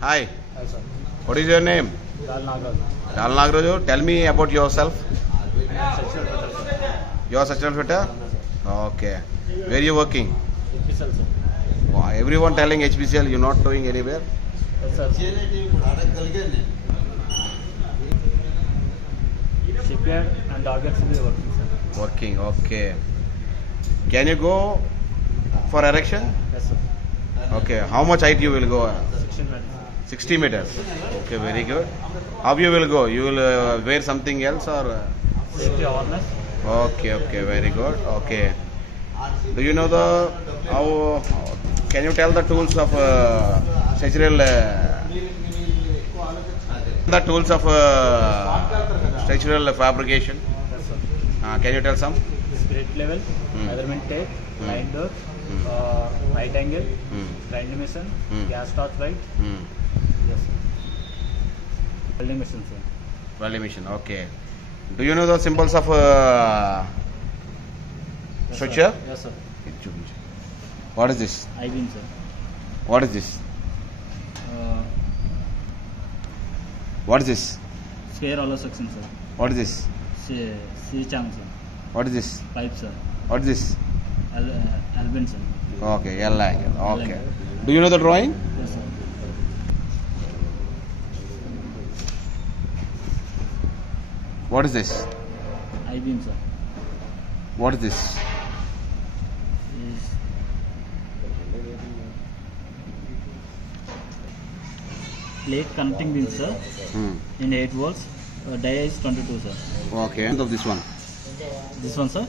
Hi. Hi, sir. What is your name? Dal Nagaraj. Dal Nagraju. Tell me about yourself. Section Hotel, sir. You are Sachin Fitter? Okay. Where are you working? HPCL, sir. Wow, everyone telling HPCL, you're not doing anywhere? Yes, sir. Shipyard and targets will be working, sir. Working, okay. Can you go for erection? Yes, sir. Okay. How much height you will go? 16 minutes. 60 meters. Okay, very good. How you will go? You will wear something else or? Safety awareness. Okay, very good. Okay. Do you know how? Can you tell the tools of structural? The tools of structural fabrication. Yes, sir. Can you tell some? Spirit level, measurement tape, line door, right angle, grinding machine, gas torch light. Yes, sir. Welding machine, sir. Welding machine. Okay. Do you know the symbols of Yes, structure? sir. Yes, sir. What is this? I-beam, sir. What is this? What is this? Square hollow section, sir. What is this? C-chang, sir. What is this? Pipe, sir. What is this? Albin, sir. Okay, L angle. Okay. Do you know the drawing? Yes, sir. What is this? I-beam, sir. What is this? Is plate connecting beam, sir. In 8 volts. Dia is 22, sir. Okay. End of this one. This one, sir.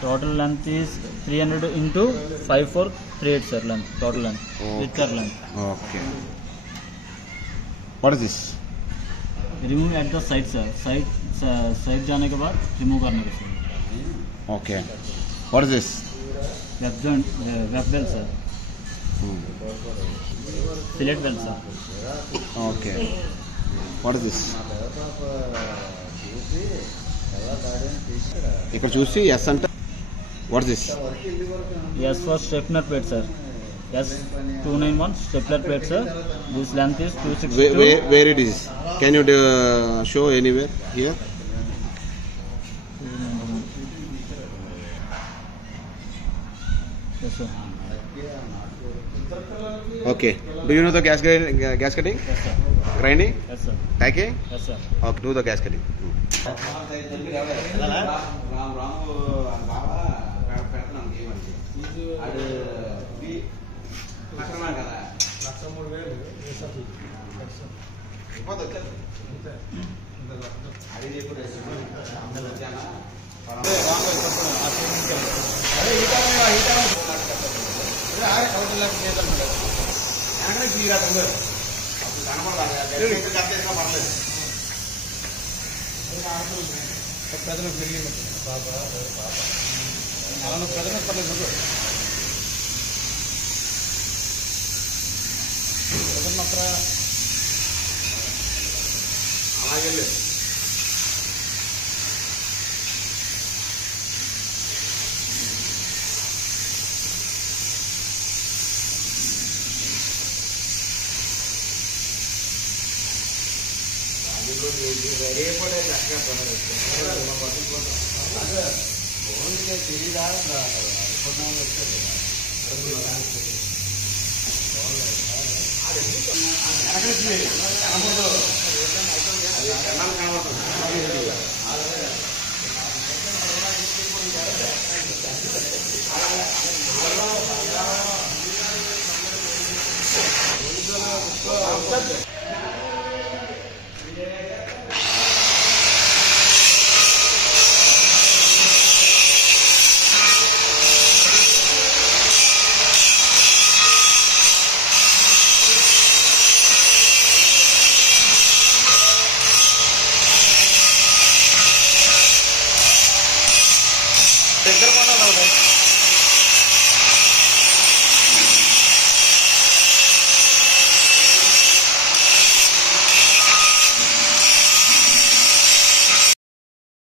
Total length is 300 into 5438, sir. Length. Total length. Okay. Width length. Okay. What is this? Remove at the side, sir. Side जाने के बाद remove करने के sir. Okay. What is this? Web bell, sir. Fillet bell, sir. Okay. What is this? ఇక్కడ చూసి yes అంటే what is this? Yes, for stapler plate, sir. Yes, 291 stapler plate, sir. This length is 262. Where it is? Can you show anywhere here? Yes, sir. Okay. Do you know the gas cutting? Yes, sir. Grinding? Yes, sir. Packing? Yes, sir. Okay. Do the gas cutting. దగ్గర